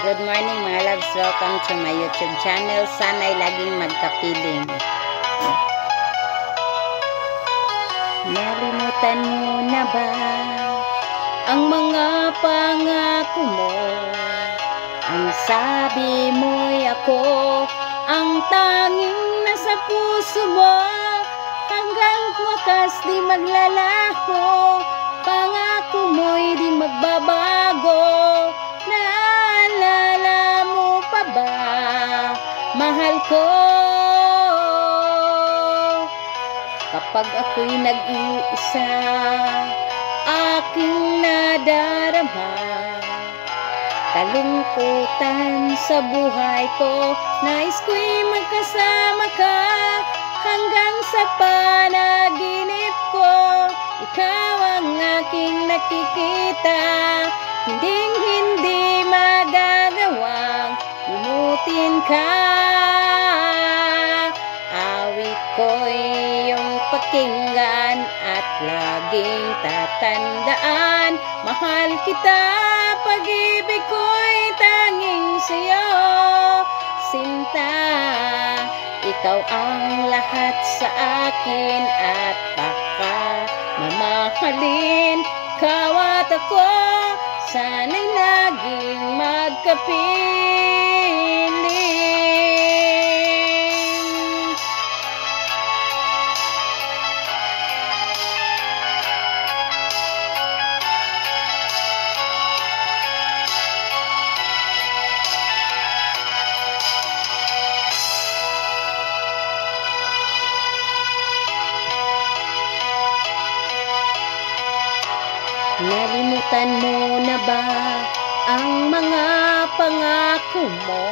Good morning mga loves, welcome to my YouTube channel. Sana'y laging magkapiling. Nalimutan mo na ba ang mga pangako mo? Ang sabi mo'y ako ang tanging nasa puso mo. Hanggang wakas di maglalaho, pangako mo'y di magbabago. Naalala mo pa ba, mahal ko? Kapag ako'y nag-iisa, aking nadarama kalungkutan sa buhay ko. Nais ko'y magkasama ka hanggang sa panaginip ko. Ikaw ang aking nakikita, hinding-hindi magagawang limutin ka. Awit ko'y iyong pakinggan at laging tatandaan. Mahal kita, pag-ibig ko'y tanging sa'yo, sinta. Ikaw ang lahat sa akin at baka mamahalin. Ikaw at ako, sana'y laging magkapiling. Nalimutan mo na ba ang mga pangako mo?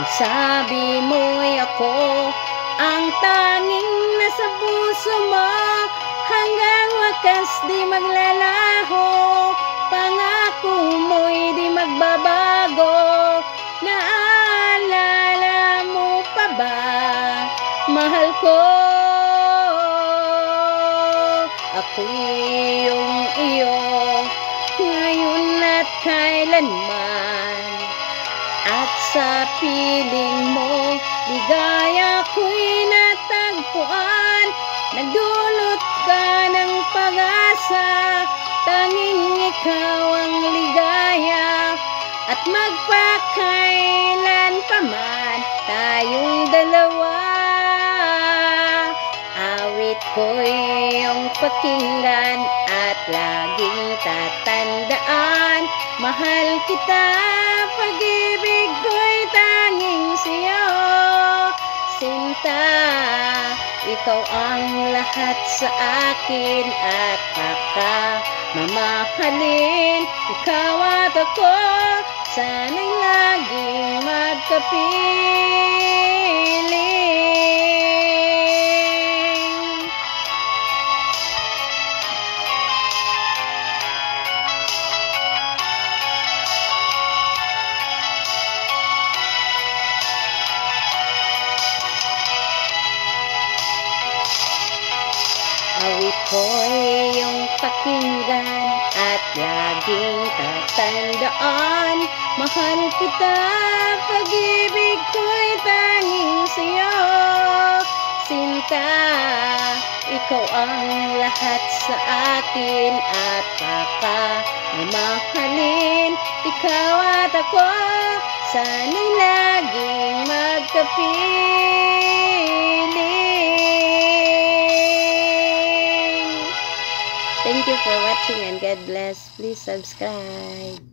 Ang sabi mo'y ako ang tanging nasa puso mo. Hanggang wakas di maglalaho, pangako mo'y di magbabago. Naalala mo pa ba, mahal ko? Ako'y iyong iyo, ngayon at kailanman. At sa piling mo, ligaya ko'y natagpuan. Nagdulot ka ng pag-asa, tanging ikaw ang ligaya. At magpakailan pa man tayong dalawa, awit ko'y iyong pakinggan at laging tatandaan. Mahal kita, pag-ibig ko'y tanging sa'yo, sinta. Ikaw ang lahat sa akin at baka mamahalin. Ikaw at ako, sana'y laging magkapiling. Awit ko'y iyong pakinggan at laging tatandaan. Mahal kita, pag-ibig ko'y tanging sa'yo, sinta. Ikaw ang lahat sa akin at baka mamahalin. Ikaw at ako, sana'y laging magkapiling. Thank you for watching and God bless. Please subscribe.